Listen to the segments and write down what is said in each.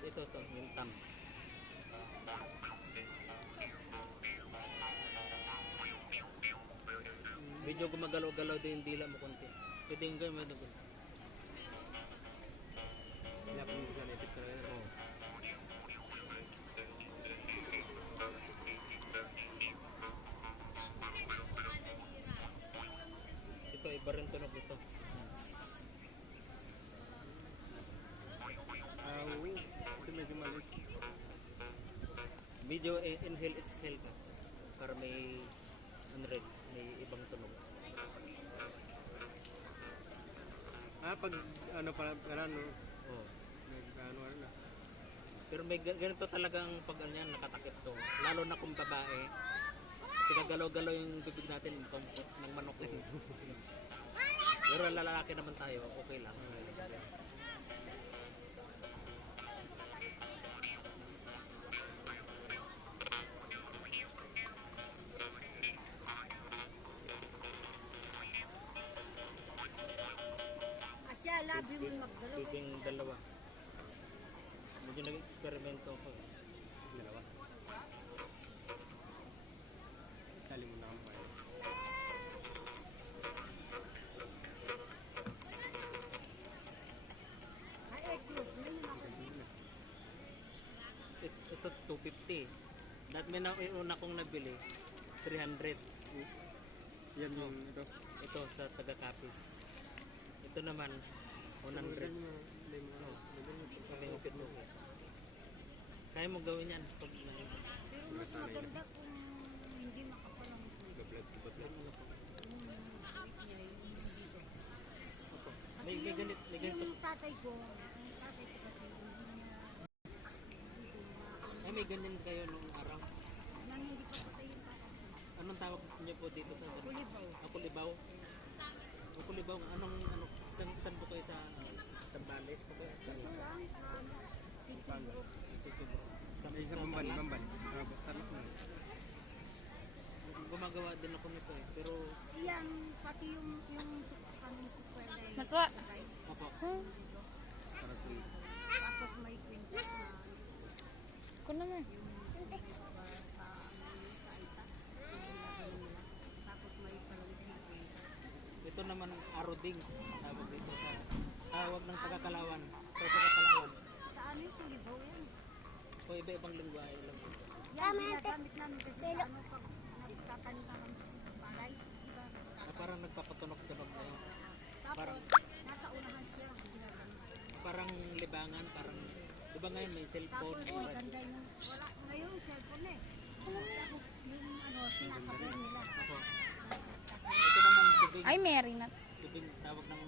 ito, yung thumb. Medyo gumagalaw-galaw din yung dila mo konti. Pwede yung gawin mo ito. Kaya kung hindi ka naipit ka rin. Oo. Ito, iba rin tunog ito. Ito medyo maliit. Medyo inhale, exhale ka. Para may unread, may ibang tunog. Pag ano pa, ano, Oo. ano na. Pero may ganito talagang pag ano yan, nakatakip to. Lalo na kung babae. Kasi gagalaw-galaw yung bibig natin ng manok eh. Pero lalaki naman tayo, okay lang. Asya, labi mo magdalaw. Bibing dalawa. Medyo nag-eksperimento ako. Dalawa. Tali mo na ang bayan. Ay, close na yun ako. Ito 250. Dahil may una kong nabili, 300. Yan yung ito. Ito sa taga-Capiz. Ito naman, 100. May upit mo. Kaya mo gawin yan. Pag Pero mas maganda kung hindi makapalang may ganit, may ganito. yung tatay ko kasi Ay, may ganyan kayo nung araw. nang hindi pa patay yung tatay. Anong tawag niyo po dito sa Kulibaw. Kulibaw? Kulibaw, saan po kayo sa Bales? Ito lang, Siguro. Ay, sa Bambali, Bambali. Tarok na. Gumagawa din ako nito eh, pero Yan, pati yung kaming sukwela ay Nakwa. patay. opo. Para sa Tapos may kwintas na Ko naman. tapos may palawit na kwintas. Ito naman aroding. Tawag dito sa tawag ng taga-Kalawan. Sa taga-Kalawan. Sa amin, kulibaw yan. O iba-ibang lingwahe lang. Yan, ginagamit namin kasi sa ano, pag nagtatanim ka ng palay, diba? Parang nagpapatunog-tunog na yun. Tapos, nasa unahan siya, ginagamit. Parang libangan, parang, di ba ngayon may cellphone? Tapos, maganda yung, wala, ngayon, cellphone eh. Tapos, yung ano, sinasabay nila. Ako. Ito naman subing. Ay, Mary na. Subing tawag ng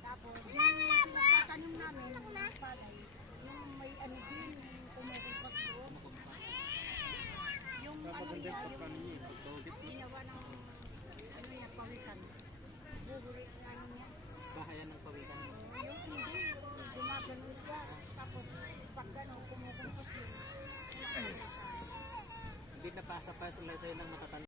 Tapos, yung pinagtatanim namin, ng palay, yung may ano din, yung kumukupot doon. Yung ano Napaganda niya, yung yung pagkanin niya. Pagkawagit. ginawa ng, ano niya, pawikan. Buhuri, ano niya. bahayan ng pawikan. Yung hindi, gumagano siya. Tapos, pag gano'n, kumukumpos yun. Hindi napasa pa sila sa'yo ng matatanda.